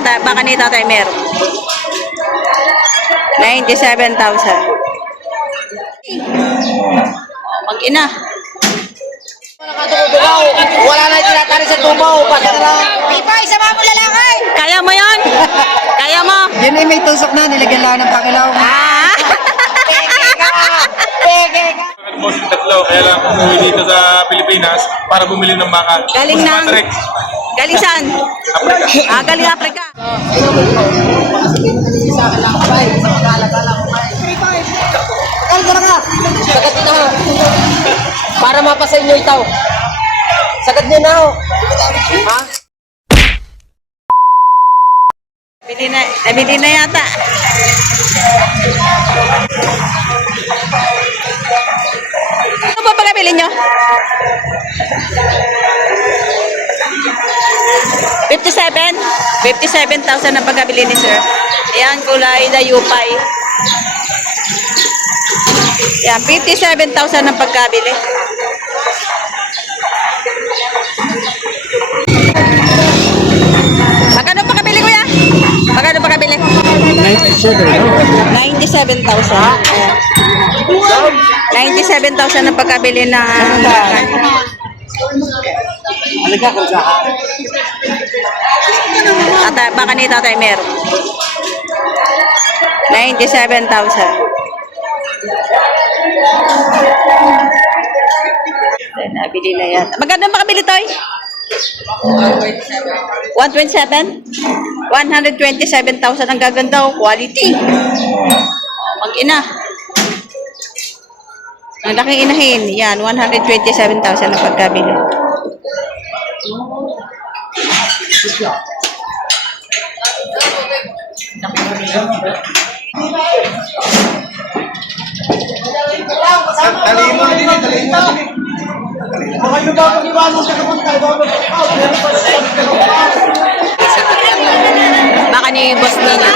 Baka ni Tatay meron. 97,000. Mag-ina. Wala na tinatari sa tubaw. Basta na lang. Ipay, sama mo lalaki! Kaya mo yon? Kaya mo? Yun ay may tusok na, nilagyan lang ng pakilaw. Ah! Peke ka! Peke ka! Almost yung tatlo, kaya lang umuwi dito sa Pilipinas para bumili ng baka. Galing ng... Patrick, Galing saan? Africa. Ah, galing Africa. Sa akin lang, pay. Sa mag-alaga lang, pay. Kaya ka na ka! Sagat nyo na ho. Para mapasa inyo itaw. Sagat nyo na ho. Ha? Nabili na yata. Ano ba pagkabili nyo? 57? 57,000 ang pagkabili ni sir. Ayan, kulay na yupay. Ayan, 57,000 ang pagkabili. Magkano pagkabili kuya? Magkano pagkabili? 97,000. 97,000 ang pagkabili ng baka ni Tatay meron. 97,000. Nabili na yan. Magkano ang pakabili, Toy? 127? 127,000 ang gaganda o quality. Mag-ina. Ang laking inahin. Yan, 127,000 ang pagkabili. Baka ni Boss Nino.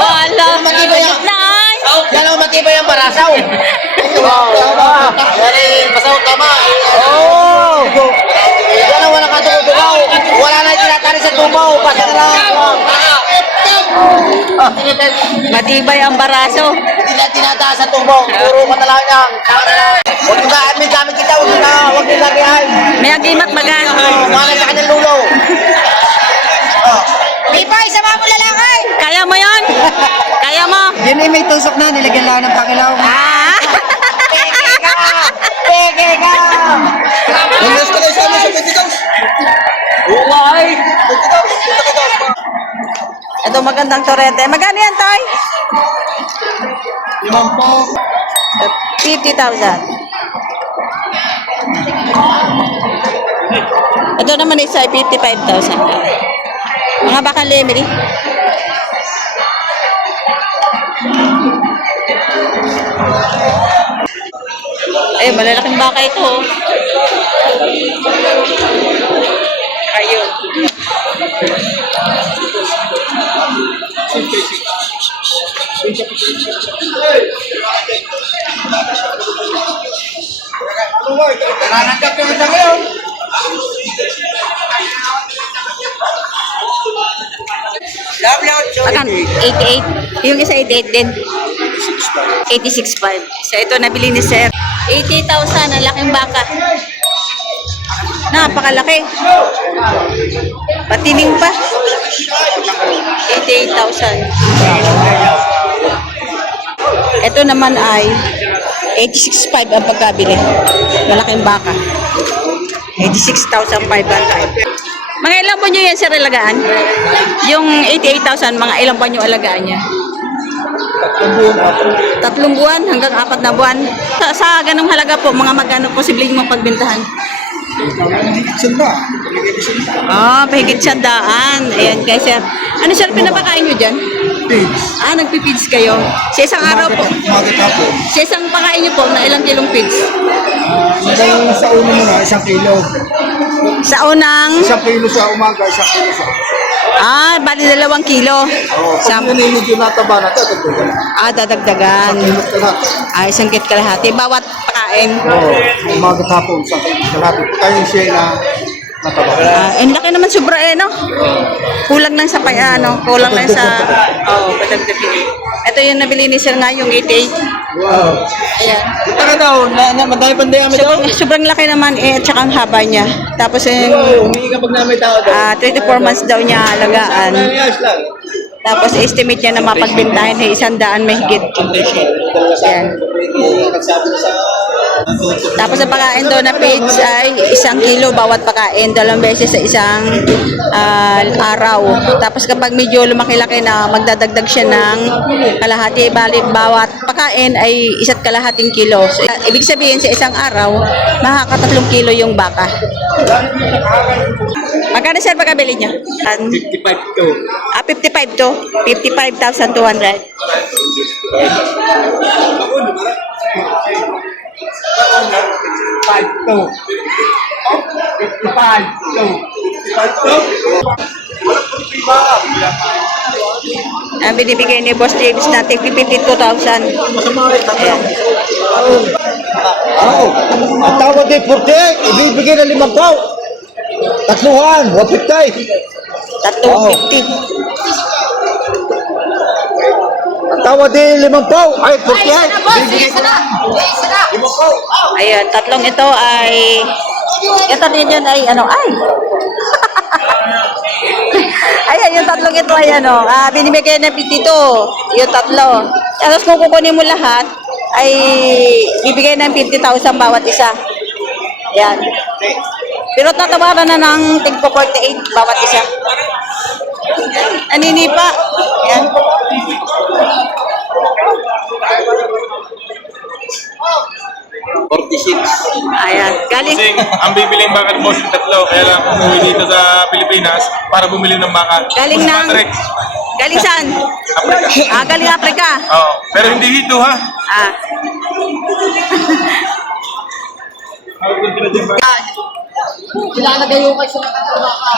Wala, matibay ang Yan ang matibay ang barasaw. Yan basaw tama. Oh! Yan ang walang katutugaw. Wala na tinatari sa tubaw. Basta na lang. matibay ang baraso. Hindi na tinataas sa tubaw. Puro ka na lang yan. Huwag nyo gamit kita. Huwag nyo lagyan. May agimat baga. Mga sa kanyang lulo. Ipay, sama mo lalaki! Kaya mo yon? Kaya mo? Yun ay may tusok na, nilagyan lang ng pakilaw. Ah! Peke ka! Peke ka! Inas ka na sa amin sa 20,000. Uway! Ito magandang torete. Magkano yan, Toy? 50,000. Ito naman isa ay 55,000. Mga bakang lemiri. Eh, malalaking baka ito. Oh. Ayun. Nananggap yung isang ngayon. Akan, 88. Yung isa 88 din. 86.5. So ito nabili ni Sir. 88,000 ang laking baka. Napakalaki. Patining pa. 88,000. Ito naman ay 86.5 ang pagkabili. Malaking baka. 86,500. Mga ilang buwan nyo yan sir alagaan? Yung 88,000, mga ilang buwan nyo alagaan niya? 3 buwan hanggang 4 na buwan. Sa ganung halaga po, mga magkano posibleng mapagbentahan? Ah, pahigit 100. Ayan guys sir. Ano sir, pinapakain nyo dyan? Ah, nagpipids kayo. Sa isang araw po. Sa isang pakain nyo po, na ilang kilong pids? Sa una muna, 1 kilo. Sa unang? 1 kilo sa umaga, 1 kilo sa Bali 2 kilo. Pag medyo nataba na ito, dagdagan. Dadagdagan. Kilot ka na. 1 kit kalahati. Bawat pakain. Oo, umaga hapon sa kalahati. Kaya siya na nataba. Ang laki naman sobra no? Kulang lang sa kulang lang sa... padagdagan. Ito yung nabili ni Sir nga, yung 88. Wow. Ayan. Ito ka daw, madami pang dayami daw. Sobrang laki naman at saka ang haba niya. Tapos yung Humingi ka pag namin tao daw. 24 months daw niya alagaan. Ayos lang. Tapos estimate niya na mapagbintahin ay 100 mahigit. Ayan. Nagsabi ko sa... Tapos ang pagkain daw na pigs ay 1 kilo bawat pagkain, 2 beses sa isang araw. Tapos kapag medyo lumaki-laki na, magdadagdag siya ng kalahati. Bali, bawat pagkain ay 1.5 kilo. So, ibig sabihin sa isang araw, makaka 3 kilo yung baka. Magkano sir pagkabili niya? 55 to. 55 to. 55,200. 5 to. 55 to. 55 to. Ang binibigay ni Boss James natin 52,000. Ayan. Ang tawad ay 40, ibibigay na 5 pao. Tatluhan, 150. 350. Ang tawad ay 5 pao, ay 40. Ibibigay ko na. 5 pao. Ayan, tatlong ito ay... Ito din yun ay Ayan, yung tatlong ito ay binibigay na 52. Yung tatlo. Tapos kung kukunin mo lahat, ay bibigay ng 50,000 bawat isa. Ayan. Pero tatawaran na ng tig 48 bawat isa. Naninipa. Ayan. Ayan. Galing. Kasi ang bibiling baka ni Bossing tatlo, kaya lang umuwi dito sa Pilipinas para bumili ng baka. Galing ng... Galing saan? Africa. Galing Africa. Oo. Pero hindi hito ha. Ilalagay yung kayo sa baka.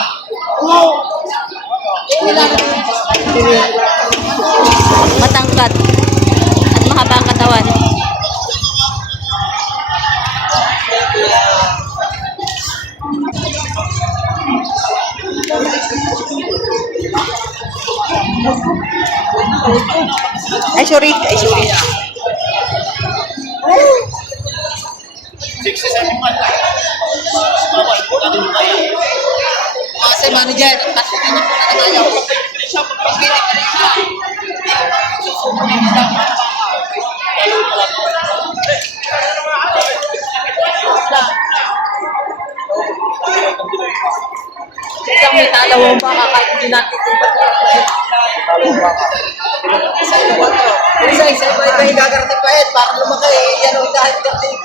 Matangkad. At mahaba ang katawan. Ay, sorry. Ay, sorry. Kasi manager, kasi ano po na tayo. Isang may talawang baka kahit hindi natin isa iba yung gagarating pa yan para lumaki yan o kahit dating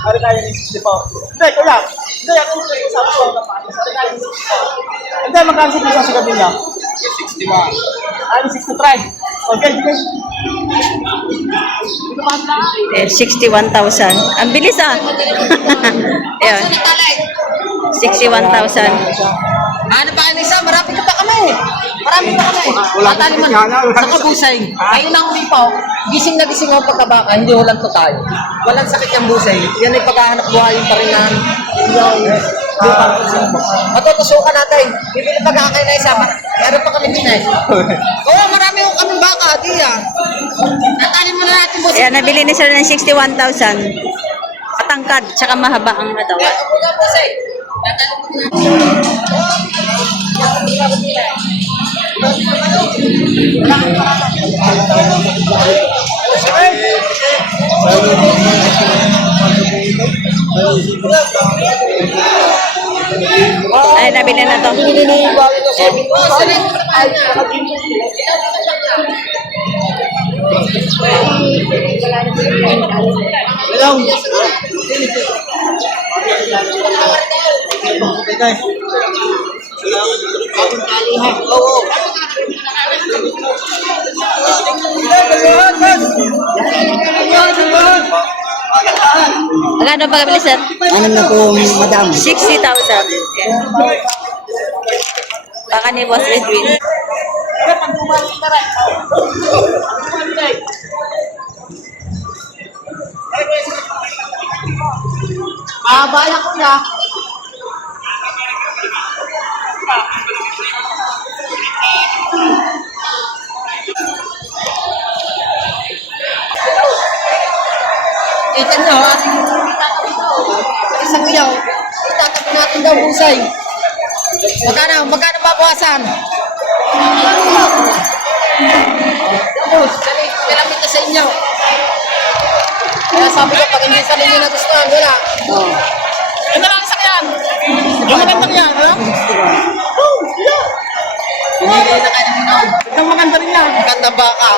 Hari kaya ni 64. Hindi, ito lang. Hindi, ako yung sabi ko na paano. Hari kaya ni 64. Hindi, magkano sa sa gabi niya? 61. Ay, 63. Okay, bigay. 61,000. Ang bilis Ayan. 61,000. Ano pa isa? Marami ka pa kami. Marami pa kami. Tatali man. Nakabusay. Ayun ang umipaw. Gising na gising ang pagkabaka. Hindi ulan to tayo. Walang sakit yung busay. Yan ay paghahanap buhay yung parinan. Matutusukan natin. Bibili pagkakay na isa. Meron pa kami dinay. Oo, marami yung kami baka. Di yan. Tatali mo na natin busay. Ayan, nabili ni sir ng 61,000. Patangkad, tsaka mahaba ang katawan. Busay. Tatali mo na natin. Ay, nabili na to. Magkano pa kabili, sir? Ano na po, madam? 60,000. Ayan. Baka ni Boss Edwin. Babaya ko na. Ito nyo, ha? Isang ilaw. Itatabi natin daw husay. Magkano babawasan? Tapos, dali, kailangan ito sa inyo. Kaya sabi ko, pag hindi sa ninyo nagustuhan, wala. Ano lang sa yan? Yung magandang yan, ano? Hindi na kayo naman. Ang maganda rin yan. Maganda baka.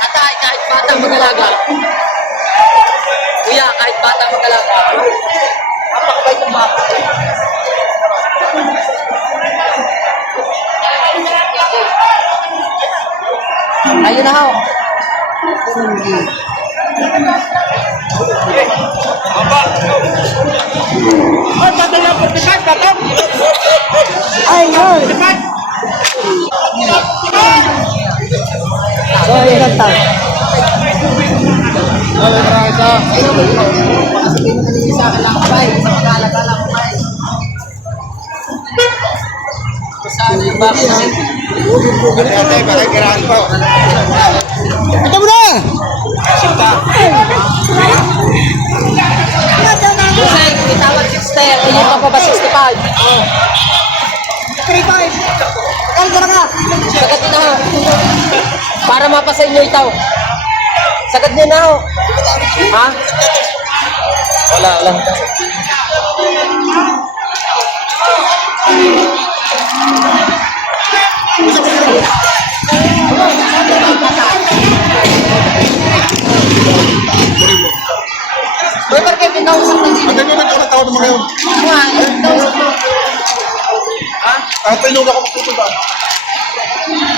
Atay, kahit batang mag-alaga. Kuya, kahit batang mag-alaga. Napakabait ng baka. Ayun na ho. Oh, tatay na po, tipat, tatay. Ay, ay! So, ilan tayo? Sa akin lang kapay. Sa mag-alaga lang kapay. Saan yung baka kasi? Ito mo na! Kasi, itawag 60. Hindi pa pa ba 65? 3-5! Ano ka na nga? Sagat nyo na ho. Para mapasa inyo itaw. Sagat nyo na ho. Ha? Wala lang. Uy, bakit pinausap na dito? Ano yung nagkakatawa naman ngayon? Pinausap na. Kahit tayo nung ako magtutuba.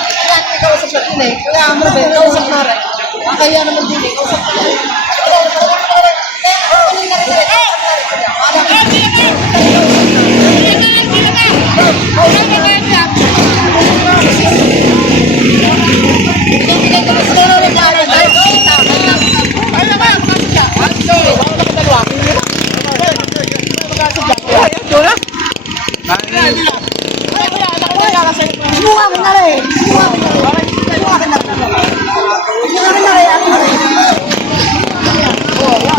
Kaya pinausap na din eh. Kaya mo rin, pinausap na rin. Kaya naman din eh, kausap na rin. Subukan mo na rin! Subukan mo na rin! Subukan mo na rin! Subukan mo na rin! Ano na rin?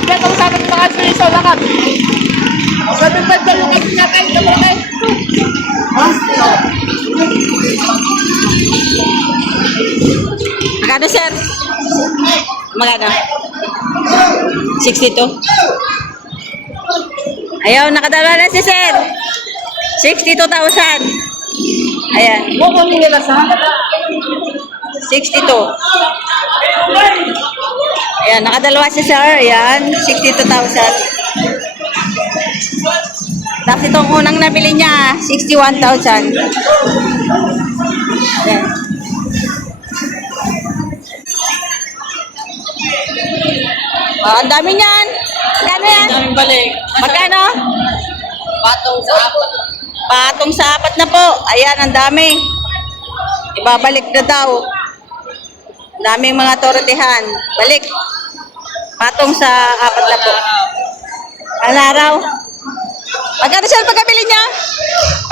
Kaya kung sabi ng mga sa lakad. Sabi pa dyan yung kasi natin, kapatay. Magkano, sir? Magkano? 62? Ayaw, nakadalawa na si sir. 62,000. Ayan. Kukunin nila sa 62. Ayan, nakadalawa si sir. Ayan, 62,000. Tapos itong unang nabili niya, 61,000. Ayan. Ang dami niyan. Magkano yan? daming balik. Magkano? Patong sa apat. Patong sa 4 na po. Ayan, ang dami. Ibabalik na daw. Daming mga tortihan. Balik. Patong sa 4 na po. Ang araw. Magkano siya pagkabili niya?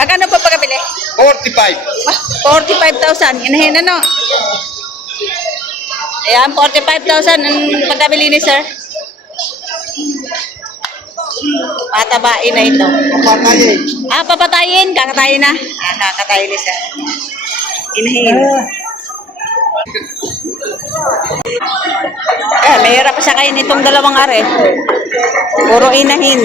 Magkano po pagkabili? 45. 45,000. Inahin no? Ayan, 45,000 ang pagkabili ni sir. Patabain na ito. Papatayin. Papatayin. Kakatayin na. Kakatayin ni sir. Inahin. Mahirap pa siya kayo nitong dalawang are. Puro inahin.